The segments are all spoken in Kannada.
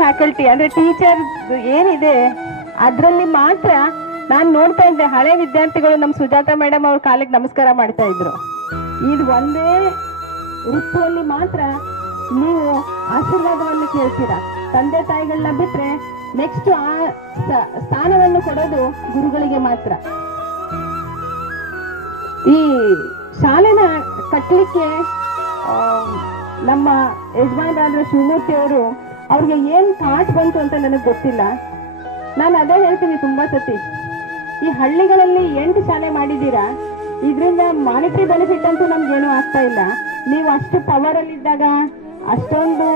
ಫ್ಯಾಕಲ್ಟಿ ಅಂದ್ರೆ ಟೀಚರ್ ಏನಿದೆ ಅದರಲ್ಲಿ ಮಾತ್ರ ನಾನು ನೋಡ್ತಾ ಇದ್ದೆ. ಹಳೆ ವಿದ್ಯಾರ್ಥಿಗಳು ನಮ್ಮ ಸುಜಾತ ಮೇಡಮ್ ಅವ್ರ ಕಾಲಿಗೆ ನಮಸ್ಕಾರ ಮಾಡ್ತಾ ಇದ್ರು. ಇದು ಒಂದೇ ವೃತ್ತಿಯಲ್ಲಿ ಮಾತ್ರ ನೀವು ಆಶೀರ್ವಾದವನ್ನು ಕೇಳ್ತೀರಾ. ತಂದೆ ತಾಯಿಗಳನ್ನ ಬಿಟ್ರೆ ನೆಕ್ಸ್ಟ್ ಆ ಸ್ಥಾನವನ್ನು ಕೊಡೋದು ಗುರುಗಳಿಗೆ ಮಾತ್ರ. ಈ ಶಾಲೆನ ಕಟ್ಟಲಿಕ್ಕೆ ನಮ್ಮ ಯಜಮಾನರಾದ ಶಿವಮೂರ್ತಿ ಅವರು ಅವ್ರಿಗೆ ಏನ್ ಥಾಟ್ ಬಂತು ಅಂತ ನನಗೆ ಗೊತ್ತಿಲ್ಲ. ನಾನು ಅದೇ ಹೇಳ್ತೀನಿ ತುಂಬಾ ಸತಿ, ಈ ಹಳ್ಳಿಗಳಲ್ಲಿ 8 ಶಾಲೆ ಮಾಡಿದ್ದೀರಾ, ಇದರಿಂದ ಮಾನಿಟರಿ ಬೆನಿಫಿಟ್ ಅಂತೂ ನಮ್ಗೇನು ಆಗ್ತಾ ಇಲ್ಲ. ನೀವು ಅಷ್ಟು ಪವರ್ ಅಲ್ಲಿ ಇದ್ದಾಗ, ಅಷ್ಟೊಂದು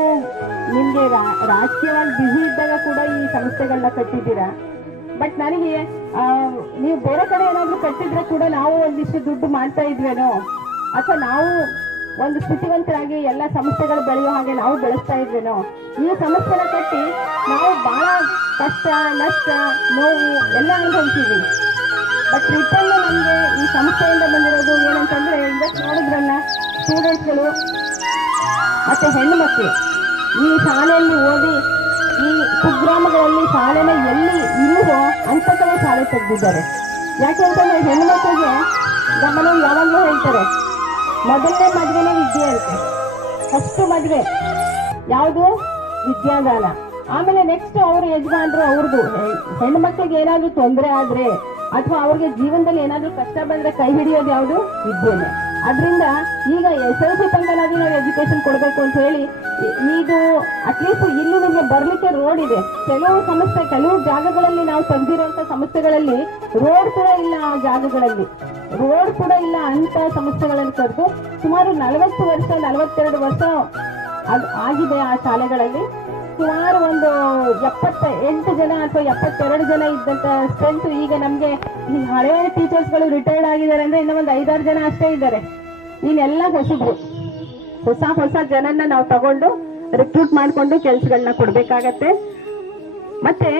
ನಿಮ್ಗೆ ರಾಜಕೀಯವಾಗಿ ಬ್ಯುಸಿ ಇದ್ದಾಗ ಕೂಡ ಈ ಸಂಸ್ಥೆಗಳನ್ನ ಕಟ್ಟಿದ್ದೀರಾ. ಬಟ್ ನನಗೆ ನೀವು ಬೇರೆ ಕಡೆ ಏನಾದ್ರು ಕಟ್ಟಿದ್ರೆ ಕೂಡ ನಾವು ಒಂದಿಷ್ಟು ದುಡ್ಡು ಮಾಡ್ತಾ ಇದ್ವೇನೋ, ಅಥವಾ ನಾವು ಒಂದು ಸ್ಥಿತಿವಂತರಾಗಿ ಎಲ್ಲ ಸಂಸ್ಥೆಗಳು ಬೆಳೆಯೋ ಹಾಗೆ ನಾವು ಬೆಳೆಸ್ತಾ ಇದ್ವೇನೋ. ಈ ಸಂಸ್ಥೆನ ಕಟ್ಟಿ ನಾವು ಬಹಳ ಕಷ್ಟ, ನಷ್ಟ, ನೋವು ಎಲ್ಲ ಅನುಭವಿಸಿದ್ವಿ. ಬಟ್ ರಿಟರ್ನ್ ನಮಗೆ ಈ ಸಂಸ್ಥೆಯಿಂದ ಬಂದಿರೋದು ಏನಂತಂದ್ರೆ, ಇವತ್ತು ನೋಡಿದ್ರಲ್ಲ ಸ್ಟೂಡೆಂಟ್ಸ್ಗಳು ಮತ್ತೆ ಹೆಣ್ಣು ಮಕ್ಕಳು ಈ ಶಾಲೆಯಲ್ಲಿ ಓದಿ ಈ ಕುಗ್ರಾಮಗಳಲ್ಲಿ ಶಾಲೆನ ಎಲ್ಲಿ ಇರುವೋ ಅಂತಕವೇ ಶಾಲೆ ತೆಗೆದಿದ್ದಾರೆ. ಯಾಕೆ ಅಂತಂದ್ರೆ ಹೆಣ್ಣು ಮಕ್ಕಳಿಗೆ ನಮ್ಮನೆ ಯಾವಾಗಲೂ ಹೇಳ್ತಾರೆ, ಮೊದಲನೇ ಮದುವೆನೇ ವಿದ್ಯೆ ಅಂತ. ಫಸ್ಟ್ ಮದುವೆ ಯಾವುದು? ವಿದ್ಯಾದಾನ. ಆಮೇಲೆ ನೆಕ್ಸ್ಟ್ ಅವ್ರ ಯಜಮಾನ್ರು ಅವ್ರದ್ದು ಹೆಣ್ಣು ಮಕ್ಕಳಿಗೆ ಏನಾದ್ರೂ ತೊಂದರೆ ಆದ್ರೆ ಅಥವಾ ಅವ್ರಿಗೆ ಜೀವನದಲ್ಲಿ ಏನಾದ್ರೂ ಕಷ್ಟ ಬಂದ್ರೆ ಕೈ ಹಿಡಿಯೋದು ಯಾವುದು? ವಿದ್ಯೆನೆ. ಅದರಿಂದ ಈಗ SLC ತನಕನಾದ್ರೂ ನಾವು ಎಜುಕೇಶನ್ ಕೊಡ್ಬೇಕು ಅಂತ ಹೇಳಿ ಇದು ಅಟ್ಲೀಸ್ಟ್ ಇಲ್ಲಿ ನಿಮಗೆ ಬರ್ಲಿಕ್ಕೆ ರೋಡ್ ಇದೆ. ಕೆಲವು ಸಂಸ್ಥೆ, ಕೆಲವು ಜಾಗಗಳಲ್ಲಿ ನಾವು ತೆಗೆದಿರುವಂತ ಸಂಸ್ಥೆಗಳಲ್ಲಿ ರೋಡ್ ಕೂಡ ಇಲ್ಲ. ಆ ಜಾಗಗಳಲ್ಲಿ ರೋಡ್ ಕೂಡ ಇಲ್ಲ ಅಂತ ಸಂಸ್ಥೆಗಳನ್ನು ಕರೆದು ಸುಮಾರು 40 ವರ್ಷ 42 ವರ್ಷ ಆಗಿದೆ. ಆ ಶಾಲೆಗಳಲ್ಲಿ ಸುಮಾರು ಒಂದು 78 ಜನ ಅಥವಾ 72 ಜನ ಇದ್ದಂತ ಸ್ಟ್ರೆಂತ್ ಈಗ ನಮ್ಗೆ ಈ ಹಳೆಯ ಟೀಚರ್ಸ್ಗಳು ರಿಟೈರ್ಡ್ ಆಗಿದ್ದಾರೆ ಅಂದ್ರೆ ಇನ್ನೂ ಒಂದು 5-6 ಜನ ಅಷ್ಟೇ ಇದ್ದಾರೆ. ಇನ್ನೆಲ್ಲ ಹೊಸಬ್ರು, ಹೊಸ ಜನನ್ನ ನಾವು ತಗೊಂಡು ರಿಕ್ರೂಟ್ ಮಾಡ್ಕೊಂಡು ಕೆಲ್ಸಗಳನ್ನ ಕೊಡ್ಬೇಕಾಗತ್ತೆ. ಮತ್ತೆ